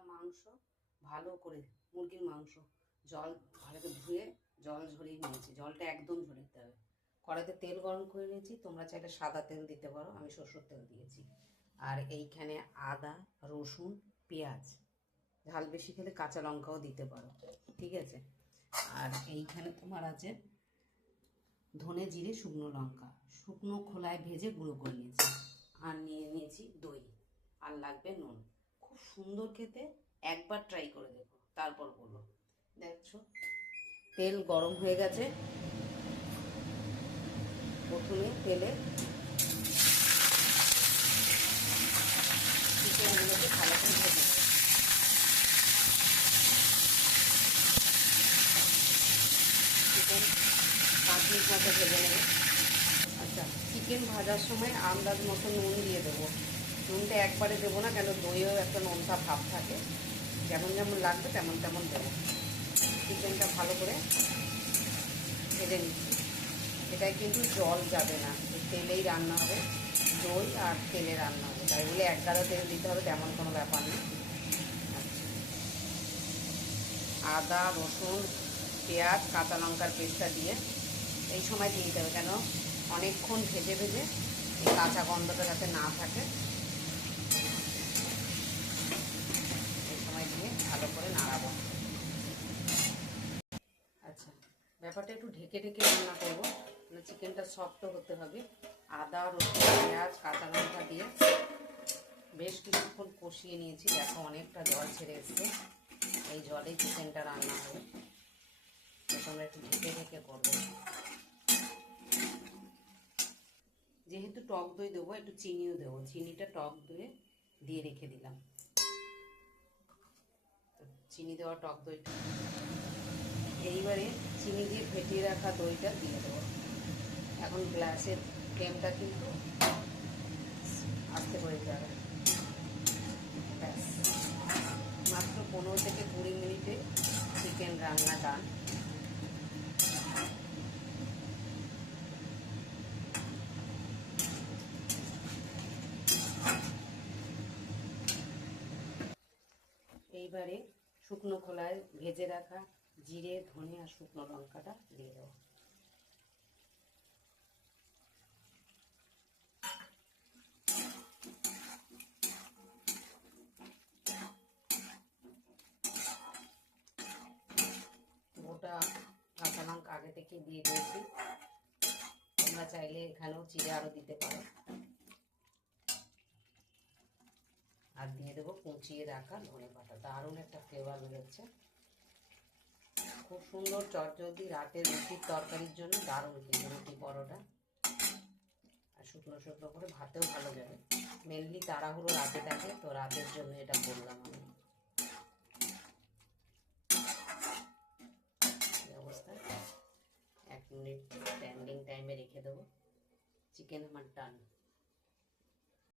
নিলাম মাংস, ভালো করে মুরগির মাংস জল ভালো করে ধুয়ে জল ঝরিয়ে নিয়েছি। জলটা একদম ঝরিয়ে দিতে হবে। কড়াইতে তেল গরম করে নিয়েছি, তোমরা চাইলে সাদা তেল দিতে পারো, আমি সরষের তেল দিয়েছি। আর এইখানে আদা, রসুন, পেঁয়াজ, ঝাল বেশি খেলে কাঁচা লঙ্কাও দিতে পারো, ঠিক আছে। আর এইখানে তোমার আছে ধনে, জিরে, শুকনো লঙ্কা, শুকনো খোলায় ভেজে গুঁড়ো করে নিয়েছি। আর নিয়ে নিয়েছি দই, আর লাগবে নুন। খুব সুন্দর খেতে, একবার ট্রাই করে দেখো, তারপর বলো। দেখছো তেল গরম হয়ে গেছে। প্রথমে তেলে চিকেনগুলোকে ভালো করে ভেজে নেব। চিকেন 5 মিনিট মতো ভেজে নেব। আচ্ছা, চিকেন ভাজার সময় আন্দাজ মতো নুন দিয়ে দেবো। নুনটা একবারে দেবো না, কেন দইয়েও একটা নোনতা ভাব থাকে। যেমন যেমন লাগবে তেমন তেমন দেবো। চিকেনটা ভালো করে ভেজে নিচ্ছি। এটায় কিন্তু জল যাবে না, তেলেই রান্না হবে, দই আর তেলে রান্না হবে। তাই বলে এক গাদা তেল দিতে হবে তেমন কোনো ব্যাপার নেই। আদা, রসুন, পেঁয়াজ, কাঁচা লঙ্কার পেস্টটা দিয়ে এই সময় দিয়ে দিতে হবে, কেন অনেকক্ষণ ভেজে ভেজে এই কাঁচা গন্ধটা যাতে না থাকে। এই সময় দিয়ে ভালো করে নাড়াবো। আচ্ছা, ব্যাপারটা একটু ঢেকে ঢেকে রান্না করবো, মানে চিকেনটা সফট হতে হবে। আদা, রসুন, পেঁয়াজ, কাঁচা লঙ্কা দিয়ে বেশ কিছুক্ষণ কষিয়ে নিয়েছি। দেখো অনেকটা জল ছেড়ে এসছে। এই জলেই চিকেনটা রান্না হবে। তোমরা একটু ঢেকে ঢেকে করবে। যেহেতু টক দই দেবো, একটু চিনিও দেবো। চিনিটা টক দইয়ে দিয়ে রেখে দিলাম। চিনি দেওয়া টক দইটা এইবারে চিনি দিয়ে ফেটিয়ে রাখা দইটা দিয়ে দেবো। এখন গ্লাসের ফ্লেমটা কিন্তু আস্তে করে দিতে হবে। ব্যাস, মাত্র 15 থেকে 20 মিনিটে চিকেন রান্না ডান। এইবারে শুকনো খোলায় ভেজে রাখা জিরে, ধনে আর শুকনো লঙ্কাটা দিয়ে দেবো। গোটা কাঁচা লঙ্কা আগে থেকে দিয়ে দিয়েছি, তোমরা চাইলে এখানেও চিড়ে আরও দিতে পারো। আর দিয়ে দেবো কুচিয়ে রাখা ধনে পাতা, দারুণ একটা ফ্লেভার বেরোচ্ছে। খুব সুন্দর চটজলদি রাতের রুটির তরকারির জন্য দারুণ, কিন্তু রুটি পরোটা আর শুকনো শুকনো করে ভাতেও ভালো যাবে। মেনলি তাড়াহুড়ো রাতে থাকে, তো রাতের জন্য এটা করলাম আমি। এই অবস্থায় 1 মিনিট স্ট্যান্ডিং টাইমে রেখে দেবো। চিকেন আমার ডান।